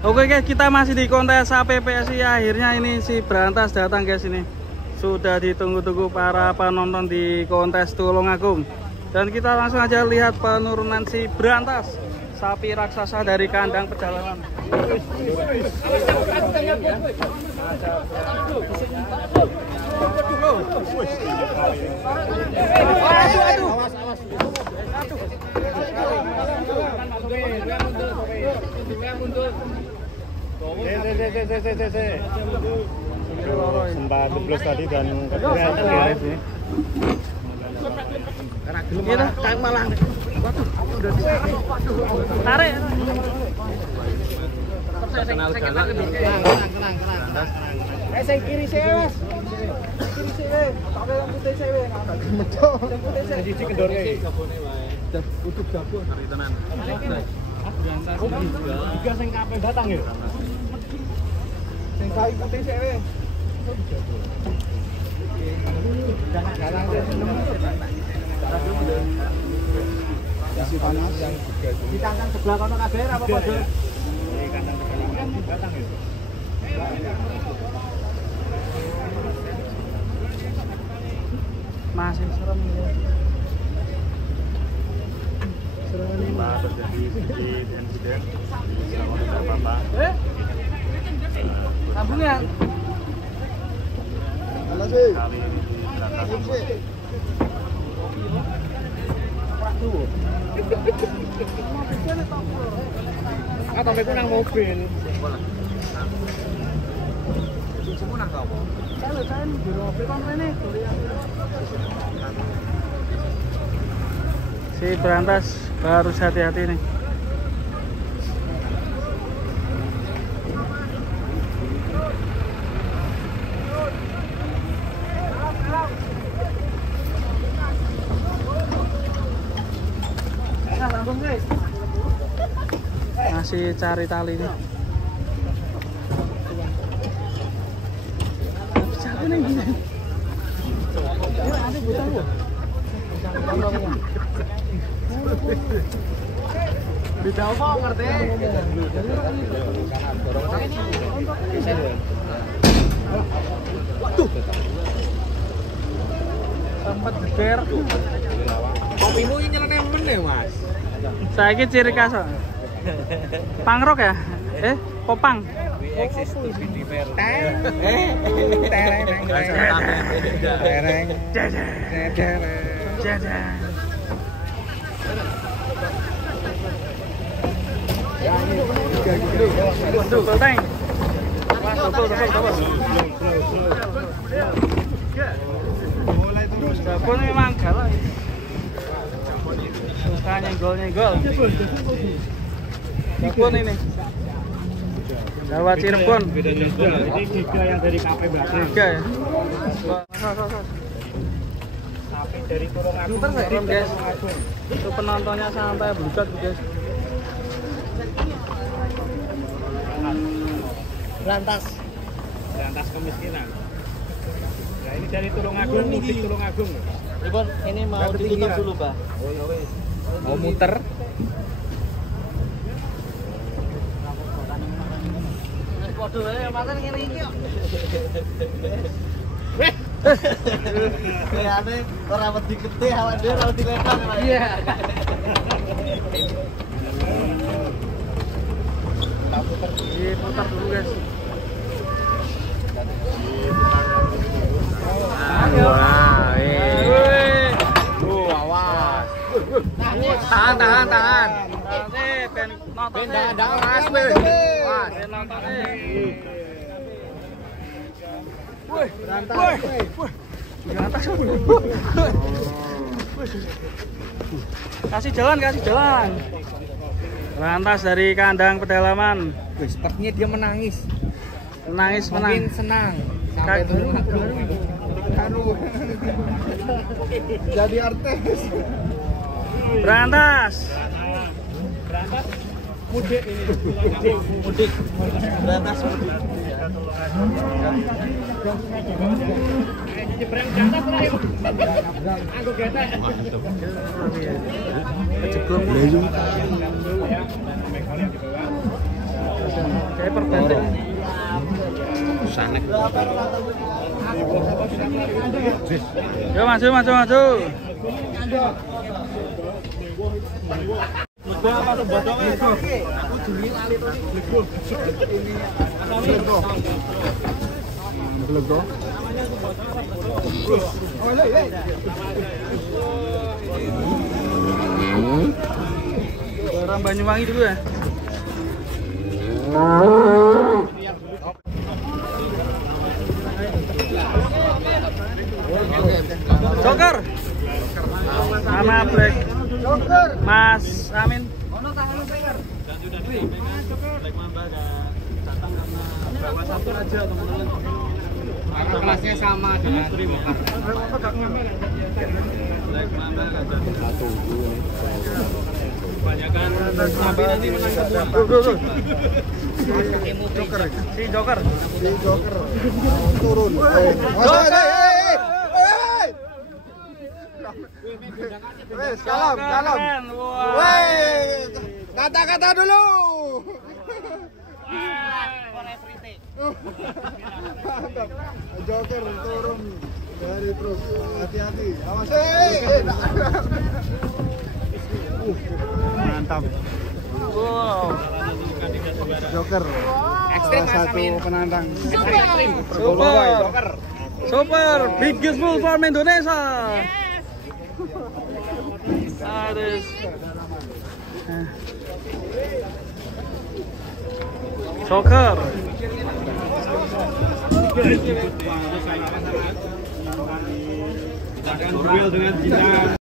Oke guys, kita masih di kontes APPSI. Akhirnya ini si Brantas datang guys ini. Sudah ditunggu-tunggu para penonton di kontes Tulungagung. Dan kita langsung aja lihat penurunan si Brantas, sapi raksasa dari kandang pedalaman. Sempat jeblos tadi dan kemudian sini. Kita malah tarik. Tenang. Saya kiri saya mas. Kiri saya. Tapi yang putih saya. Jadi kendor kayak. Utuh gabung. Hari tenan. Juga sing kape datang ya. Sing kayu putih saya. Kasih panas yang juga di kandang sebelah kono kabeh apa padha? Di kandang sebelah datang ya. Masih serem ya. Setelah terjadi sedikit insiden di Sawah Bapak. Sambung ya. Kali ini dilakukan. Tapi aku nang mobil. Semua nang kau. Saya di mobil kan ini. Si Brantas harus hati-hati nih. Masih cari tali nih. Siapa nih gini? Ya ada buta lu. Beda apa ngerti? Waduh. Sempat geger. Kopimu ini nyeleneh men ya mas? Saiki ciri khas. Pangrok ya? Popang. We exist to be different. Tereng. Tuh, teng. Japon memang galak. Suka nyenggol. Japon ini. Jawa Cirebon. Ini giga yang dari KP Batu. Giga ya. Sapi dari Tulungagung. Serem guys. Itu penontonnya sampai bludak guys. Berantas kemiskinan. Nah ini dari Tulungagung, mudik Tulungagung. Ribon, ini mau ditutup dulu, Pak. Oh ya wes. Mau muter. Waduh, makan ngene iki kok. Kayane ora wedi gede awak dhewe ora wedi lebar. Iya. Putar dulu, guys. Wah, awas. Tahan. Ben nonton. Mas, weh. Wah, ben nonton. Woi, berantas. Kasih jalan. Berantas dari kandang pedalaman. Wih, sepertinya dia menangis. Mungkin senang. Sampai Tulungagung. Jadi artis. Berantas. Mudik ini. Mudik. Berantas mudik. Nyebrang berantas lah yuk. Aku getek. Jeblok. Kayak perbanding. Sanek. Yo maju maju maju. Orang Banyuwangi dulu ya. Joker. Sama Black. Mas Amin. Black Mamba datang karena bawa satu aja teman-teman. Masnya sama dengan Black Mamba satu. Kebanyakan tapi nanti menangkap tuh. Joker. Si Joker. turun. Salam. Woi, kata-kata dulu. Mantap. Joker turun dari truk. Hati-hati. Awas. Mantap. Wow. Joker. Ekstrim Salah satu penantang. Super. Super. Biggest bull farm Indonesia. Aduh. Joker. Kita akan duel dengan kita.